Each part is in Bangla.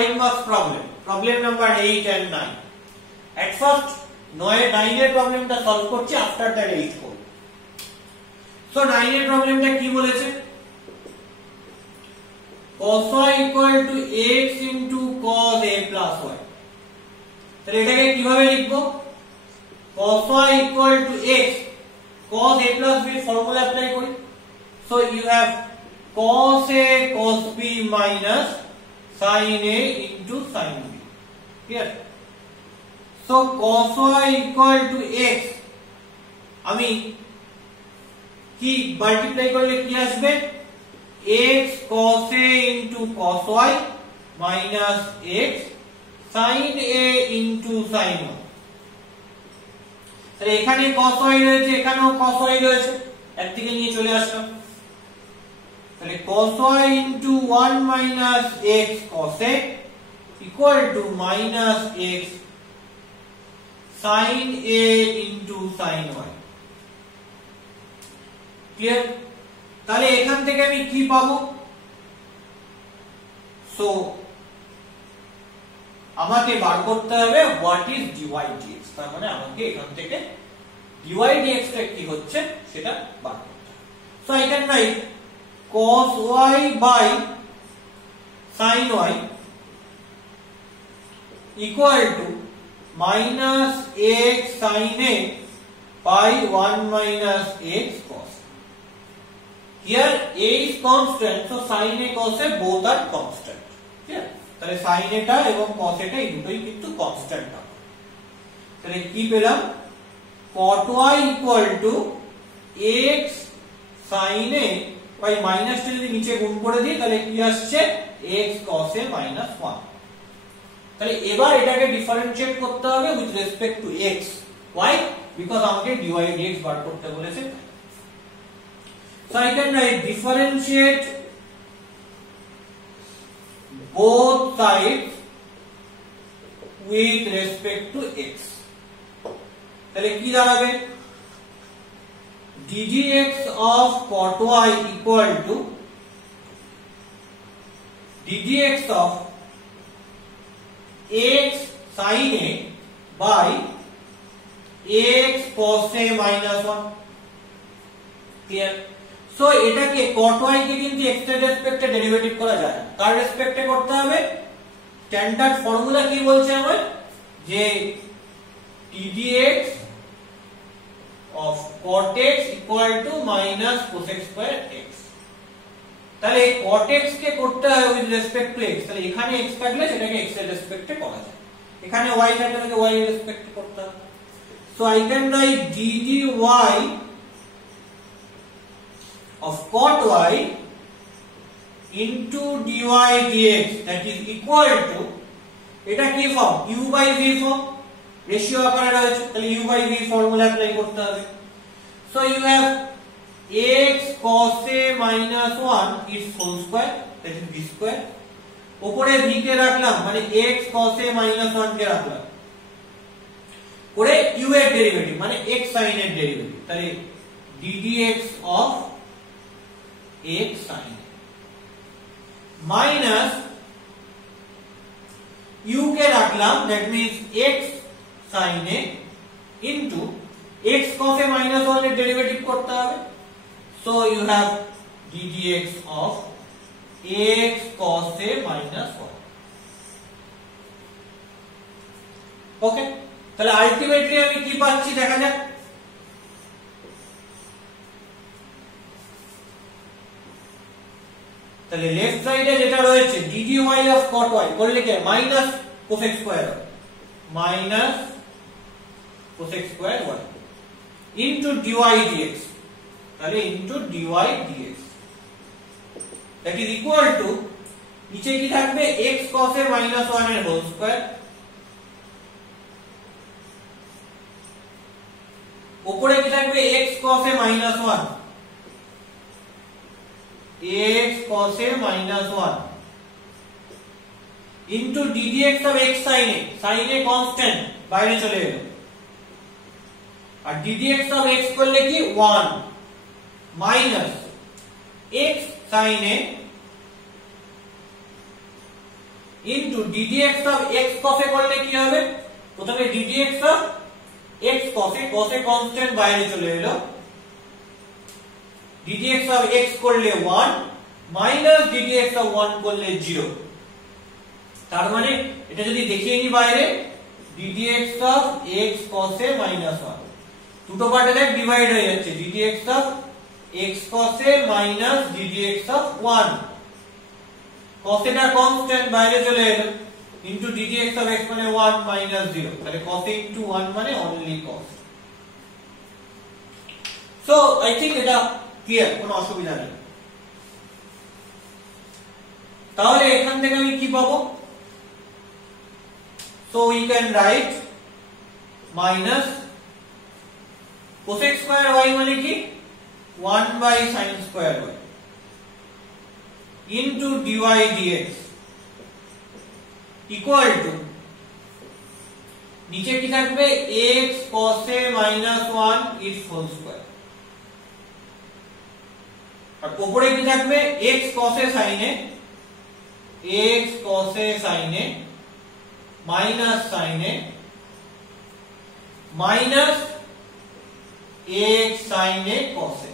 5 marks problem. Problem number 8 and 9. At first 9 এর প্রবলেমটা সলভ করছি, আফটার দ্যাট 8 করব। সো 9 এর প্রবলেমটা কি বলেছে? cos y equal to x into cos a plus y। তাহলে এটাকে কিভাবে লিখবো? cos y equal to x, cos a plus b formula apply করি। So you have cos a cos b minus sin a into sin b। Clear? So cos y equal to x, আমি কি মাল্টিপ্লাই করলে কি আসবে? x cos a into cos y minus x sin a into sin y। তাহলে এখানে cos y রয়েছে, এখানেও cos y রয়েছে, একদিকে নিয়ে চলে আসলাম। তাহলে cos y into 1 minus x cos a equal to minus x sin a into sin y। Clear? তাহলে এখান থেকে আমি কি পাবো? সো আমাকে বার করতে হবে হোয়াট ইজ dy dx। তার মানে আমাকে এখান থেকে dy dx টা কি হচ্ছে সেটা বার করতে হবে। So I can write cos y by sin y equal to minus x sin a by 1 minus x cos। Here a is constant, so sin a cos a both are constant। clear? তাহলে sin a টা এবং cos a টা এই দুটোই কিন্তু কনস্ট্যান্ট হবে। তাহলে কি পেলাম? cot y equal to x sin a by minus টা যদি নিচে গুণ করে দিই তাহলে কি আসছে? x cos a minus 1। তাহলে এবার এটাকে ডিফারেনশিয়েট করতে হবে with respect to x। why? because আমাকে dy dx বার করতে বলেছে। So I can write differentiate both sides with respect to x। তাহলে কি দাঁড়াবে? ddx of cot y equal to ddx of x sin a by x cos a minus 1। Clear? So এটাকে cot y কে কিন্তু x এর রেসপেক্টে ডেরিভেটিভ করা যায় না, তার রেসপেক্টে করতে হবে। স্ট্যান্ডার্ড ফর্মুলা কি বলছে আমার? যে ddx of cot x equal to minus cos x square x। তাহলে cot x কে করতে হয় উইথ রেসপেক্ট টু x। তাহলে এখানে x থাকলে সেটাকে x এর রেসপেক্টে করা যায়, এখানে y থাকলে তাকে y এর রেসপেক্টে করতে হবে। So I can write dy of cot y into dy dx that is equal to, এটা কি form? u by v form, ratio আকারে রয়েছে, তাহলে u by v formula apply করতে হবে। So you have x cos a minus 1 its whole square that is v square। উপরে v কে রাখলাম মানে x cos a minus 1 কে রাখলাম, করে u এর ডেরিভেটিভ মানে x sin এর ডেরিভেটিভ, তাহলে ddx of x sin minus u কে রাখলাম that means x sin a into x cos a minus 1 এর ডেরিভেটিভ করতে হবে। so you have ddx of x cos a minus 1। ওকে, তাহলে আলটিমেটলি আমি কি পাচ্ছি দেখা যাক। তাহলে লেফট সাইডে যেটা রয়েছে dy of cot y করলে কি minus cos x square, minus cos x square y into dy dx, তাহলে into dy dx that is equal to নিচে কি থাকবে x cos a minus 1 এর হোল স্কয়ার, উপরে কি থাকবে x cos a minus 1, x cos a minus 1 into ddx of x sin a, sin a constant বাইরে চলে গেল, আর ddx of x করলে কি 1 minus x sin a into ddx of x cos এ করলে কি হবে প্রথমে ddx of x cos a constant বাইরে চলে এলো ddx অফ x করলে 1 মাইনাস ddx অফ 1 করলে 0 তার মানে এটা যদি দেখিয়ে নি বাইরে ddx of x cos A minus 1 দুটো পার্টে দেখ ডিভাইড হয়ে যাচ্ছে ddx of x cos A minus ddx of 1 cos এটা কনস্ট্যান্ট বাইরে চলে এলো ইনটু ddx অফ x মানে 1 মাইনাস 0 তাহলে cos ইনটু 1 মানে only cos so I think এটা ক্লিয়ার কোনো অসুবিধা নেই তাহলে এখান থেকে আমি কি পাবো so we can write minus cosec square y মানে কি 1 by sin square y into dy dx equal to নিচে কি থাকবে x cos a minus 1 its whole square আর উপরে কি থাকবে x cos a sin a x cos a sin a minus sin a minus x sin a cos a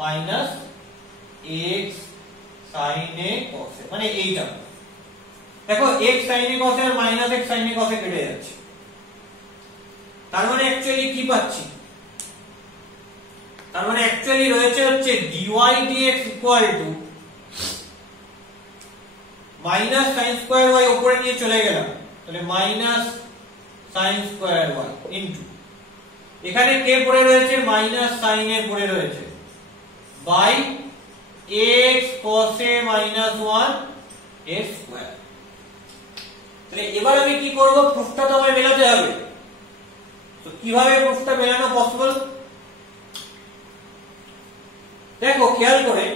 minus x sin a cos a মানে এইটা দেখো x sin a cos a R minus x sin a cos a কেটে যাচ্ছে তার মানে অ্যাকচুয়ালি কি পাচ্ছি তার মানে অ্যাকচুয়ালি রয়েছে হচ্ছে dy dx equal to minus sin square y উপরে নিয়ে চলে গেলাম তাহলে মাইনাস sin স্কয়ার y ইনটু এখানে কে পড়ে রয়েছে মাইনাস sin a পড়ে রয়েছে by x cos a minus 1 a square তাহলে এবার আমি কি করব প্রুফটা তো আমায় মেলাতে হবে তো কিভাবে প্রুফটা মেলানো পসিবল দেখো খেয়াল করে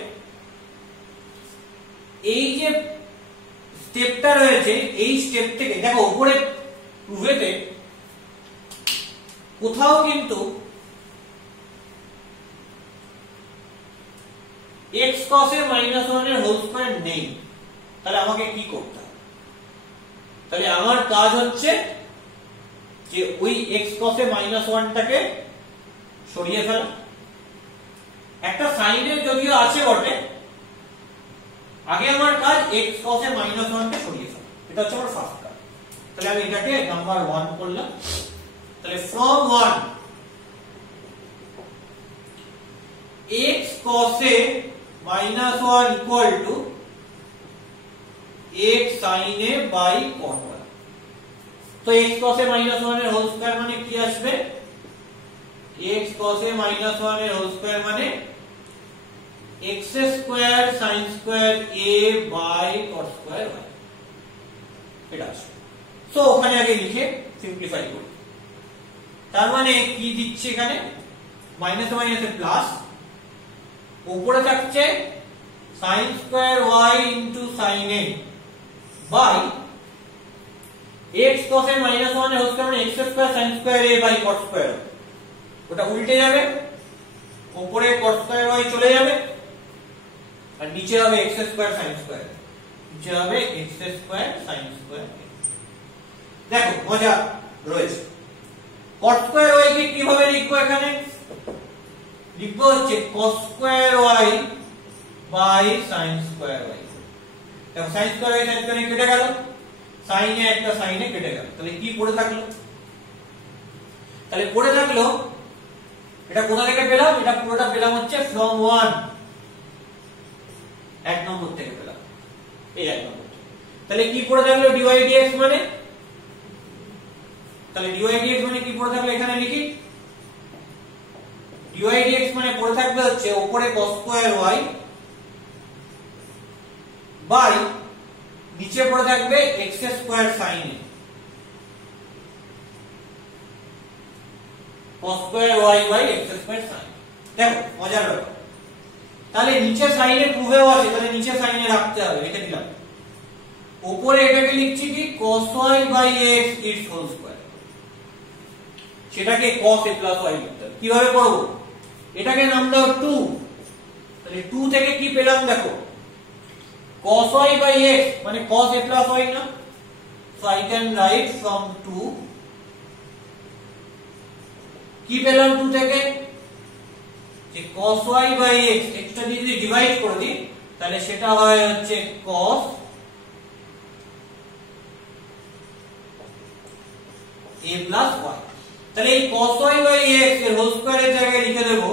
এই যে স্টেপটা রয়েছে এই স্টেপ থেকে দেখো উপরে প্রুফেতে কোথাও কিন্তু x cos a minus 1 এর হোল স্কয়ার নেই তাহলে আমাকে কি করতে হবে তাহলে আমার কাজ হচ্ছে যে ওই x cos a minus 1 টাকে সরিয়ে ফেলা একটা সাইন এর যদিও আছে বটে আগে আমার কাজ x cos a minus 1 কে সরিয়ে ফেলা এটা হচ্ছে আমার ফার্স্ট কাজ তাহলে আমি এটাকে নাম্বার 1 করলাম তাহলে from 1 x cos a minus 1 equal to x sin a by cot 1 তো x cos a minus 1 এর হোল স্কয়ার মানে কি আসবে x cos a minus 1 এর হোল স্কয়ার মানে x square sin square a by cot square y এটা আসবে সো ওখানে আগে লিখে সিম্পলিফাই করি তার মানে কি দিচ্ছি এখানে মাইনাস মাইনাসে প্লাস উপরে থাকছে sin square y into sin a by x cos a minus 1 এর হোল স্কয়ার মানে x square sin square a by cot square ওটা উল্টে যাবে উপরে cot স্কয়ার y চলে যাবে আর নিচে হবে x স্কয়ার sin স্কয়ার নিচে হবে x স্কয়ার sin স্কয়ার দেখো মজা রয়েছে cot স্কয়ার y কে কিভাবে লিখবো এখানে লিখবো হচ্ছে cos square y by sin square y দেখো sin square y sin square কেটে গেল sin এ একটা sin এ কেটে গেল তাহলে কি পড়ে থাকলো তাহলে পড়ে থাকলো এটা কোথা থেকে পেলাম এটা পুরোটা পেলাম হচ্ছে from 1 এক নম্বর থেকে পেলাম এই এক নম্বর তাহলে কি পড়ে থাকলো dy dx মানে তাহলে dy dx মানে কি পড়ে থাকলো এখানে লিখি dy dx মানে পড়ে থাকবে হচ্ছে উপরে cos স্কয়ার y বাই নিচে পড়ে থাকবে x square sin a cos square y by x square sin দেখো মজার ব্যাপার তাহলে নিচে sin এ প্রুফেও আছে তাহলে নিচে sin এ রাখতে হবে রেখে দিলাম উপরে এটাকে লিখছি কি cos y by x its whole square সেটাকে cos a plus y লিখতে হবে কিভাবে করব এটাকে নাম দাও 2 তাহলে 2 থেকে কি পেলাম দেখো cos y by x মানে cos a plus y না, so I can write from 2 কি পেলাম 2 থেকে যে cos y by x টা যদি ডিভাইড করে দিই তাহলে সেটা হয় হচ্ছে cos a plus y। তাহলে এই cos y by x এর হোল স্কয়ারের জায়গায় লিখে দেব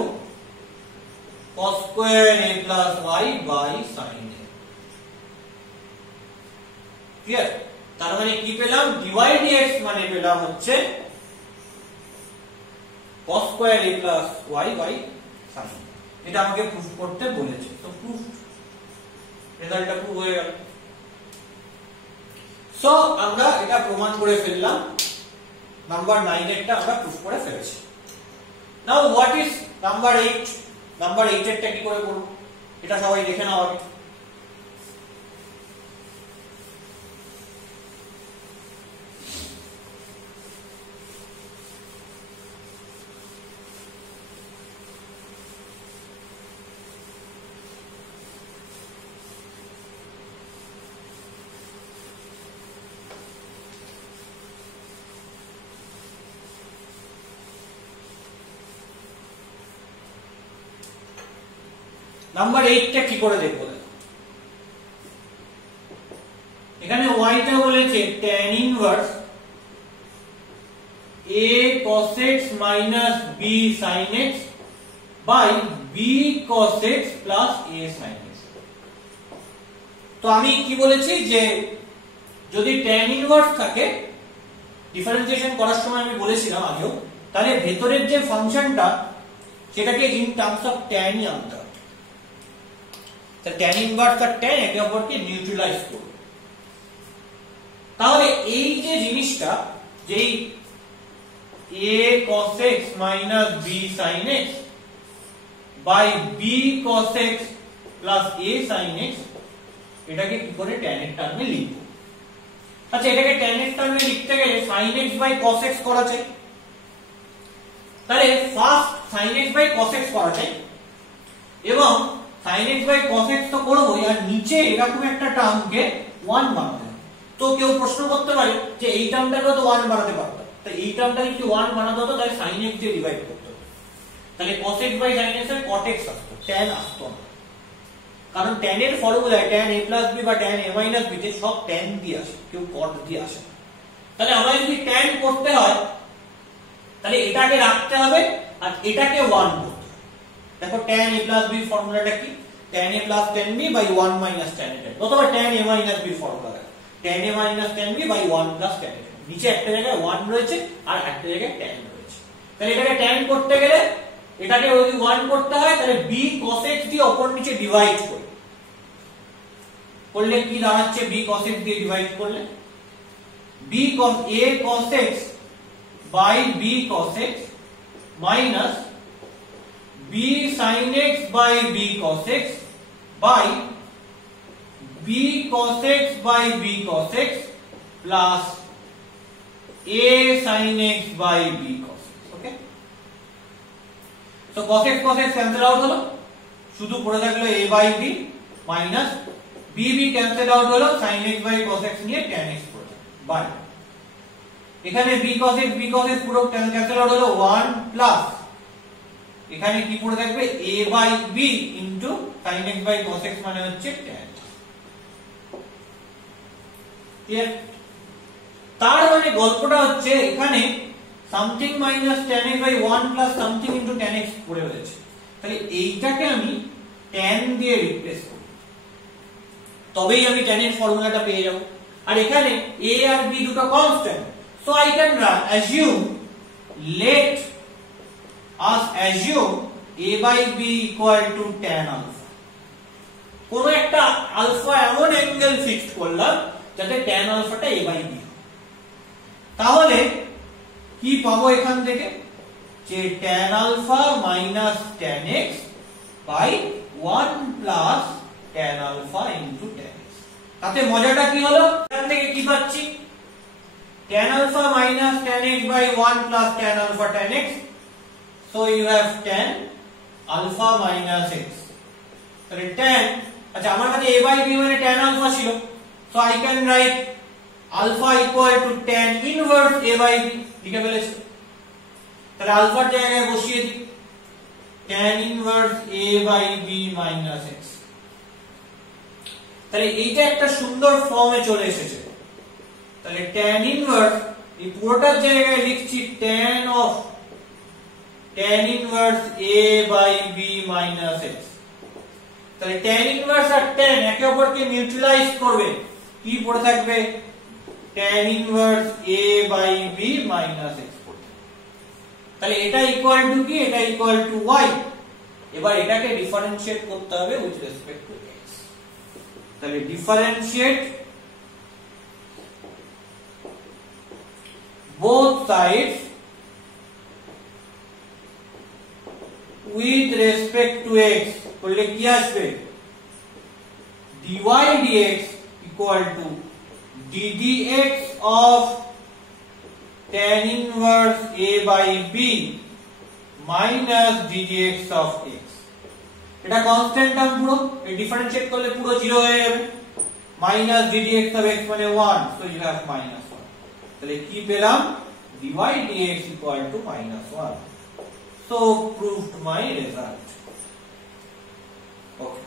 cos square a plus y by sin a। Clear? তার মানে কি পেলাম, dy dx মানে পেলাম হচ্ছে cos square a plus y by sin a। এটা আমাকে প্রুফ করতে বলেছে, তো প্রুফ, রেজাল্টটা প্রুফ হয়ে গেল। সো আমরা এটা প্রমাণ করে ফেললাম, নাম্বার 9 এরটা আমরা প্রুফ করে ফেলেছি। Now what is number 8? Number 8 এরটা কি করে করব এটা সবাই দেখে নাও আগে। নাম্বার 8 টা কি করে দেখবো দেখো, এখানে y টা বলেছে tan inverse a cos x minus b sin x by b cos x plus a sin x। তো আমি কি বলেছি যে যদি tan inverse থাকে, ডিফারেন্সিয়েশন করার সময় আমি বলেছিলাম আগেও, তাহলে ভেতরের যে ফাংশনটা সেটাকে ইন টার্মস অফ tan ই আনতে হবে। tan ইনভার্স আর tan একে অপরকে নিউট্রালাইজ করবে। তাহলে এই যে জিনিসটা, যেই a cos x minus b sin x by b cos x plus a sin x, এটাকে কি করে tan এর টার্মে লিখব? আচ্ছা, এটাকে tan এর টার্মে লিখতে গেলে sin x by cos x করা চাই। তাহলে first sin x by cos x করা চাই, এবং sin x by cos x তো করবই, আর নিচে এরকম একটা টার্মকে 1 বানাতে হবে। তো কেউ প্রশ্ন করতে পারে যে এই টার্মটাকে তো 1 বানাতে পারতো, তাই এই টার্মটাকে যদি 1 বানাতে হতো তাহলে sin x দিয়ে ডিভাইড করতে হতো, তাহলে cos x by sin x এর cot x আসতো, tan আসতো না। কারণ tan এর ফর্মুলায় tan a plus b বা tan a minus b তে সব tan দিয়ে আসে, কেউ cot দিয়ে আসে না। তাহলে আমায় যদি tan করতে হয় তাহলে এটাকে রাখতে হবে আর এটাকে 1 করতে হবে। দেখো tan a plus b ফর্মুলাটা কি, tan a plus tan b by 1 minus tan a, অথবা tan a minus b formula, tan a minus tan b by 1 plus tan a। নিচে একটা জায়গায় 1 রয়েছে আর একটা জায়গায় tan রয়েছে। তাহলে এটাকে tan করতে গেলে এটাকে যদি 1 করতে হয় তাহলে b cos x দিয়ে উপর নিচে ডিভাইড করলে কি দাঁড়াচ্ছে, b cos x দিয়ে ডিভাইড করলে b cos a cos x by b cos x minus b sin x by b cos x by b cos x by b cos x plus a sin x by b cos x। ওকে, তো cos x ক্যান্সেল আউট হলো, শুধু পড়ে থাকলো a by b minus b cancel out হলো, sin x by cos x নিয়ে tan x পড়ে থাকলো বাই, এখানে b cos x পুরো ক্যান্সেল আউট হলো 1 প্লাস এখানে কি পড়ে থাকবে a by b into sin x by cos x মানে হচ্ছে tan। ক্লিয়ার? তার মানে গল্পটা হচ্ছে এখানে something minus tan x by 1 plus something into tan x পড়ে রয়েছে, তাহলে এইটাকে আমি tan দিয়ে রিপ্লেস করব, তবেই আমি tan এর ফর্মুলাটা পেয়ে যাব। আর এখানে a আর b দুটো constant, so I can assume, let us assume a by b equal to tan alpha। কোন একটা আলফা এমন অ্যাঙ্গেল ফিক্সড করলাম যাতে tan আলফাটা a by b, তাহলে কি পাবো এখান থেকে, যে tan alpha minus tan x by 1 plus tan alpha into tan x। তাতে মজাটা কি হলো, এখান থেকে কি পাচ্ছি, tan alpha minus tan x by 1 plus tan alpha tan x, so you have tan alpha minus x, তাহলে tan আচ্ছা আমার কাছে a by b মানে tan alpha ছিল, so I can write alpha equal to tan inverse a by b, লিখে ফেলেছি। তাহলে আলফার জায়গায় বসিয়ে দিই tan inverse a by b minus x। তাহলে এইটা একটা সুন্দর ফর্মে চলে এসেছে। তাহলে tan inverse এই পুরোটার জায়গায় লিখছি tan inverse a by b minus x। তাহলে tan inverse আর tan একে অপরকে নিউট্রালাইজ করবে, কি পড়ে থাকবে tan inverse a by b minus x। তাহলে এটা ইকুয়াল টু কি, এটা ইকুয়াল টু y। এবার এটাকে ডিফারেন্সিয়েট করতে হবে উইথ রেসপেক্ট টু x। তাহলে differentiate both sides with respect to x করলে কি আসবে dy dx equal to ddx of tan inverse a by b minus ddx of x। এটা কনস্ট্যান্ট টার্ম পুরো, এই ডিফারেন্সিয়েট করলে পুরো 0 হয়ে যাবে, minus ddx of x মানে 1, so you have minus 1। তাহলে কি পেলাম dy dx equal to minus 1। So proved my result। Okay.